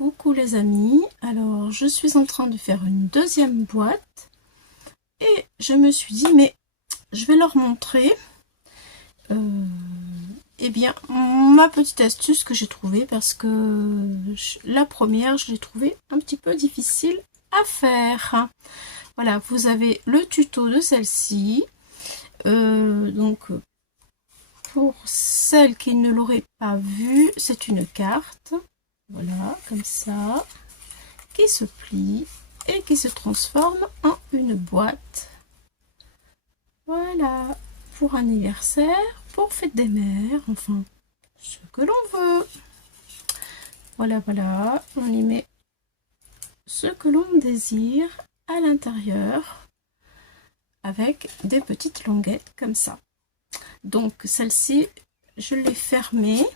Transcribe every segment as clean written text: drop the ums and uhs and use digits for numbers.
Coucou les amis, alors je suis en train de faire une deuxième boîte et je me suis dit mais je vais leur montrer eh bien ma petite astuce que j'ai trouvée parce que la première je l'ai trouvée un petit peu difficile à faire. Voilà, vous avez le tuto de celle-ci, donc pour celles qui ne l'auraient pas vu, c'est une carte. Voilà, comme ça, qui se plie et qui se transforme en une boîte. Voilà, pour anniversaire, pour fête des mères, enfin, ce que l'on veut. Voilà, voilà, on y met ce que l'on désire à l'intérieur avec des petites languettes comme ça. Donc, celle-ci, je l'ai fermée.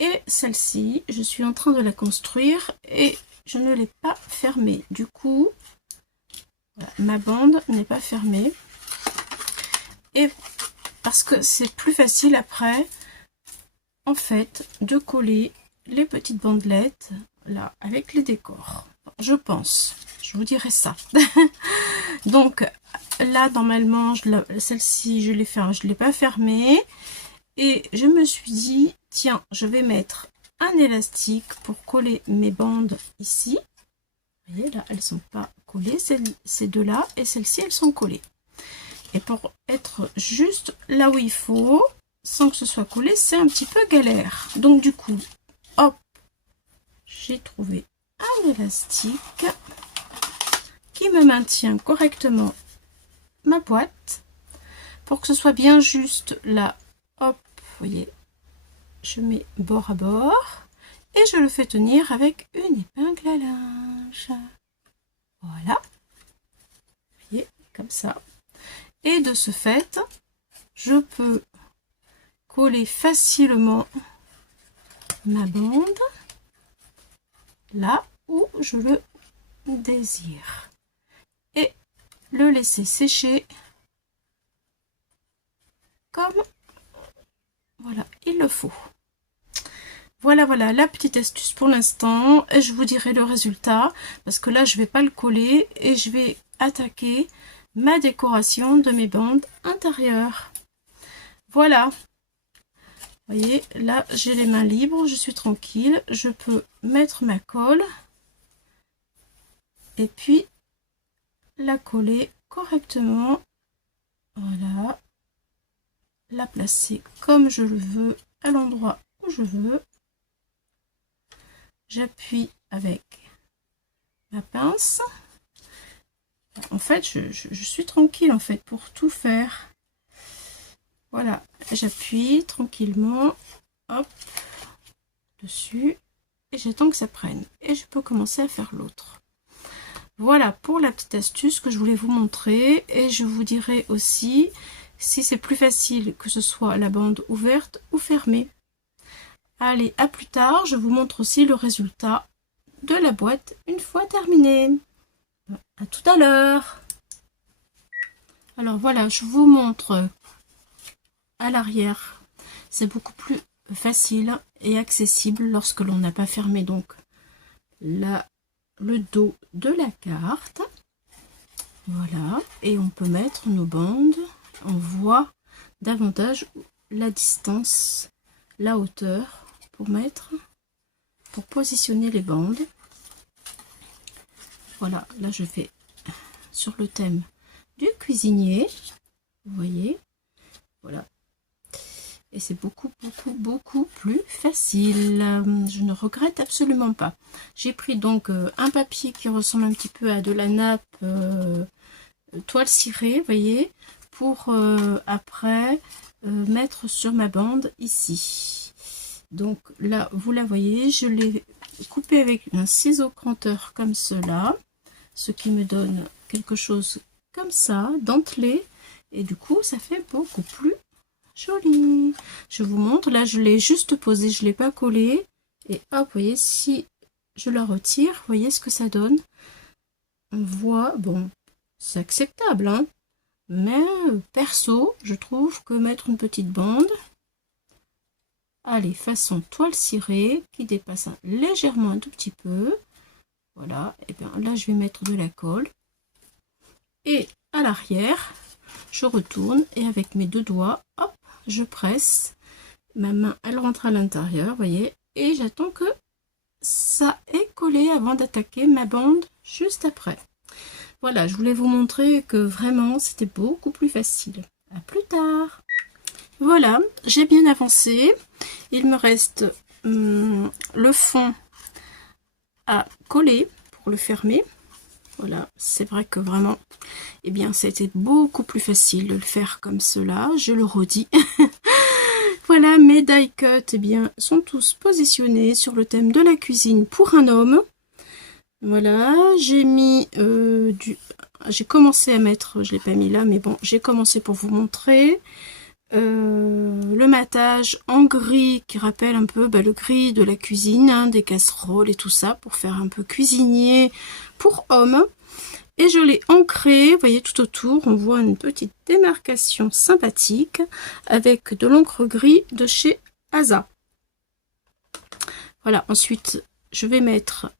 Et celle-ci, je suis en train de la construire et je ne l'ai pas fermée. Du coup, voilà, ma bande n'est pas fermée. Et parce que c'est plus facile après, en fait, de coller les petites bandelettes là avec les décors. Je pense, je vous dirai ça. Donc là, normalement, celle-ci, je l'ai pas fermée. Et je me suis dit, tiens, je vais mettre un élastique pour coller mes bandes ici. Vous voyez, là, elles ne sont pas collées. Ces deux-là et celles-ci, elles sont collées. Et pour être juste là où il faut, sans que ce soit collé, c'est un petit peu galère. Donc du coup, hop, j'ai trouvé un élastique qui me maintient correctement ma boîte. Pour que ce soit bien juste là, hop, vous voyez, je mets bord à bord et je le fais tenir avec une épingle à linge. Voilà, vous voyez, comme ça. Et de ce fait, je peux coller facilement ma bande là où je le désire et le laisser sécher comme voilà, il le faut. Voilà, voilà la petite astuce pour l'instant. Et je vous dirai le résultat parce que là, je vais pas le coller et je vais attaquer ma décoration de mes bandes intérieures. Voilà. Vous voyez, là, j'ai les mains libres, je suis tranquille. Je peux mettre ma colle et puis la coller correctement. Voilà. La placer comme je le veux à l'endroit où je veux. J'appuie avec ma pince. En fait, je suis tranquille en fait pour tout faire. Voilà, j'appuie tranquillement, hop, dessus et j'attends que ça prenne. Et je peux commencer à faire l'autre. Voilà pour la petite astuce que je voulais vous montrer. Et je vous dirai aussi si c'est plus facile que ce soit la bande ouverte ou fermée. Allez, à plus tard, je vous montre aussi le résultat de la boîte une fois terminée. À tout à l'heure. Alors voilà, je vous montre à l'arrière. C'est beaucoup plus facile et accessible lorsque l'on n'a pas fermé donc là le dos de la carte. Voilà, et on peut mettre nos bandes. On voit davantage la distance, la hauteur pour positionner les bandes. Voilà, là je fais sur le thème du cuisinier, vous voyez, voilà, et c'est beaucoup plus facile. Je ne regrette absolument pas. J'ai pris donc un papier qui ressemble un petit peu à de la nappe toile cirée, vous voyez, pour après mettre sur ma bande ici. Donc là, vous la voyez, je l'ai coupé avec un ciseau cranteur comme cela, ce qui me donne quelque chose comme ça, dentelé, et du coup, ça fait beaucoup plus joli. Je vous montre, là, je l'ai juste posé, je ne l'ai pas collé, et hop, vous voyez, si je la retire, vous voyez ce que ça donne. On voit, bon, c'est acceptable, hein, mais perso, je trouve que mettre une petite bande, Allez, façon toile cirée qui dépasse légèrement un tout petit peu. Voilà, et bien là je vais mettre de la colle. Et à l'arrière, je retourne et avec mes deux doigts, hop, je presse. Ma main, elle rentre à l'intérieur, voyez, et j'attends que ça est collé avant d'attaquer ma bande juste après. Voilà, je voulais vous montrer que vraiment c'était beaucoup plus facile. À plus tard. Voilà, j'ai bien avancé. Il me reste le fond à coller pour le fermer. Voilà, c'est vrai que vraiment, eh bien, c'était beaucoup plus facile de le faire comme cela, je le redis. Voilà, mes die cuts, eh bien, sont tous positionnés sur le thème de la cuisine pour un homme. Voilà, j'ai mis j'ai commencé à mettre, je l'ai pas mis là, mais bon, j'ai commencé pour vous montrer. Le matage en gris qui rappelle un peu le gris de la cuisine, hein, des casseroles et tout ça, pour faire un peu cuisinier pour hommes. Et je l'ai ancré, vous voyez, tout autour, on voit une petite démarcation sympathique avec de l'encre gris de chez Asa. Voilà, ensuite je vais mettre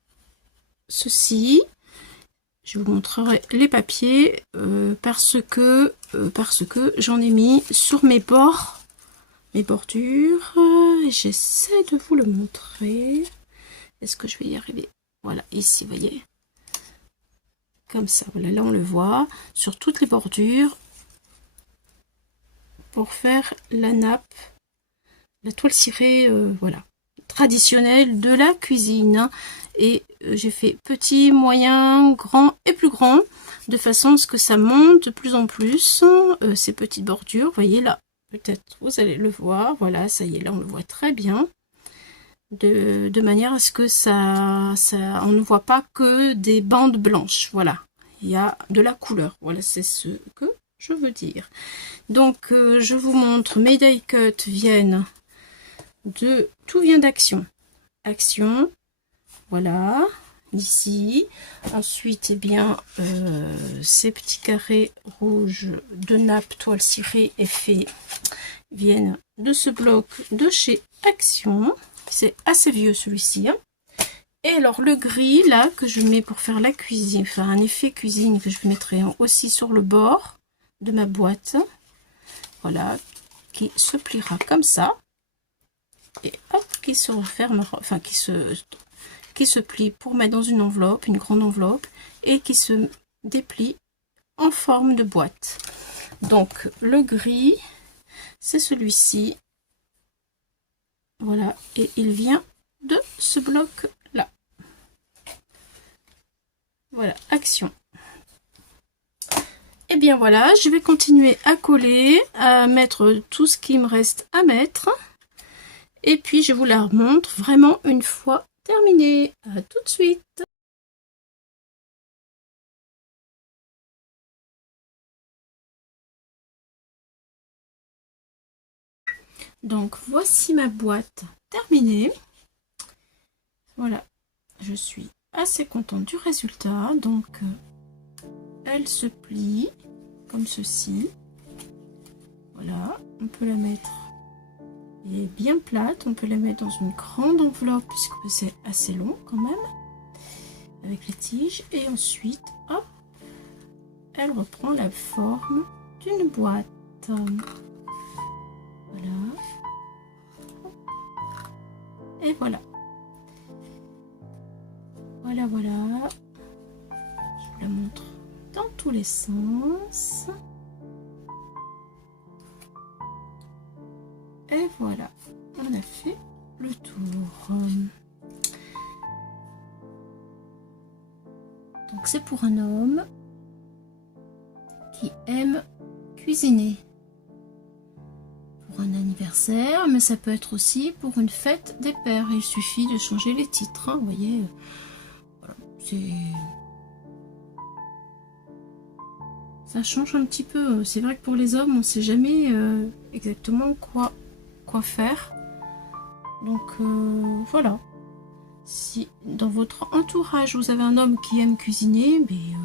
ceci. Je vous montrerai les papiers parce que j'en ai mis sur mes bords, mes bordures. J'essaie de vous le montrer. Est-ce que je vais y arriver? Voilà, ici, vous voyez. Comme ça, voilà, là on le voit. Sur toutes les bordures. Pour faire la nappe, la toile cirée, voilà, traditionnelle de la cuisine. Et j'ai fait petit, moyen, grand et plus grand, de façon à ce que ça monte de plus en plus, ces petites bordures. Vous voyez là, peut-être vous allez le voir, voilà, ça y est, là on le voit très bien, de manière à ce que on ne voit pas que des bandes blanches, voilà, il y a de la couleur, voilà, c'est ce que je veux dire. Donc je vous montre, mes die cuts viennent de, tout vient d'Action, Action. Voilà, ici. Ensuite, eh bien, ces petits carrés rouges de nappe toile cirée effet viennent de ce bloc de chez Action. C'est assez vieux celui-ci. Hein. Et alors le gris là que je mets pour faire la cuisine, enfin un effet cuisine que je mettrai aussi sur le bord de ma boîte. Voilà, qui se pliera comme ça. Et hop, qui se refermera, enfin qui se plie pour mettre dans une enveloppe, une grande enveloppe, et qui se déplie en forme de boîte. Donc le gris, c'est celui-ci. Voilà, et il vient de ce bloc là. Voilà, Action. Et bien voilà, je vais continuer à coller, à mettre tout ce qui me reste à mettre. Et puis je vous la remontre vraiment une fois terminée. À tout de suite. Donc voici ma boîte terminée. Voilà, je suis assez contente du résultat. Donc elle se plie comme ceci. Voilà, on peut la mettre, elle est bien plate, on peut la mettre dans une grande enveloppe puisque c'est assez long quand même avec les tiges, et ensuite hop, elle reprend la forme d'une boîte. Voilà, et voilà, voilà, voilà, je vous la montre dans tous les sens. Et voilà, on a fait le tour. Donc c'est pour un homme qui aime cuisiner. Pour un anniversaire, mais ça peut être aussi pour une fête des pères. Il suffit de changer les titres, hein, vous voyez. Voilà, ça change un petit peu. C'est vrai que pour les hommes, on ne sait jamais exactement quoi faire. Donc voilà. Si dans votre entourage vous avez un homme qui aime cuisiner, mais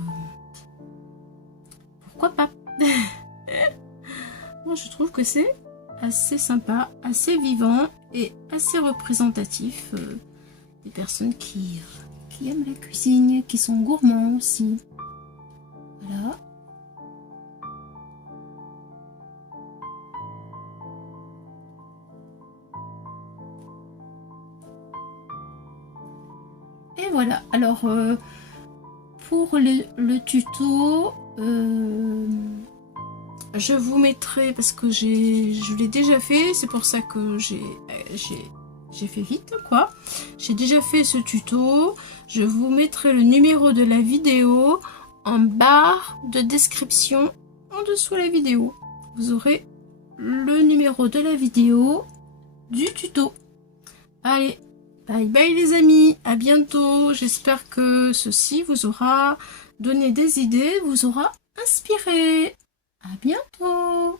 pourquoi pas. Moi je trouve que c'est assez sympa, assez vivant et assez représentatif des personnes qui aiment la cuisine, qui sont gourmands aussi. Voilà. Et voilà, alors pour le tuto, je vous mettrai, parce que je l'ai déjà fait, c'est pour ça que j'ai fait vite quoi. J'ai déjà fait ce tuto, je vous mettrai le numéro de la vidéo en barre de description en dessous de la vidéo. Vous aurez le numéro de la vidéo du tuto. Allez, bye bye les amis, à bientôt. J'espère que ceci vous aura donné des idées, vous aura inspiré. À bientôt.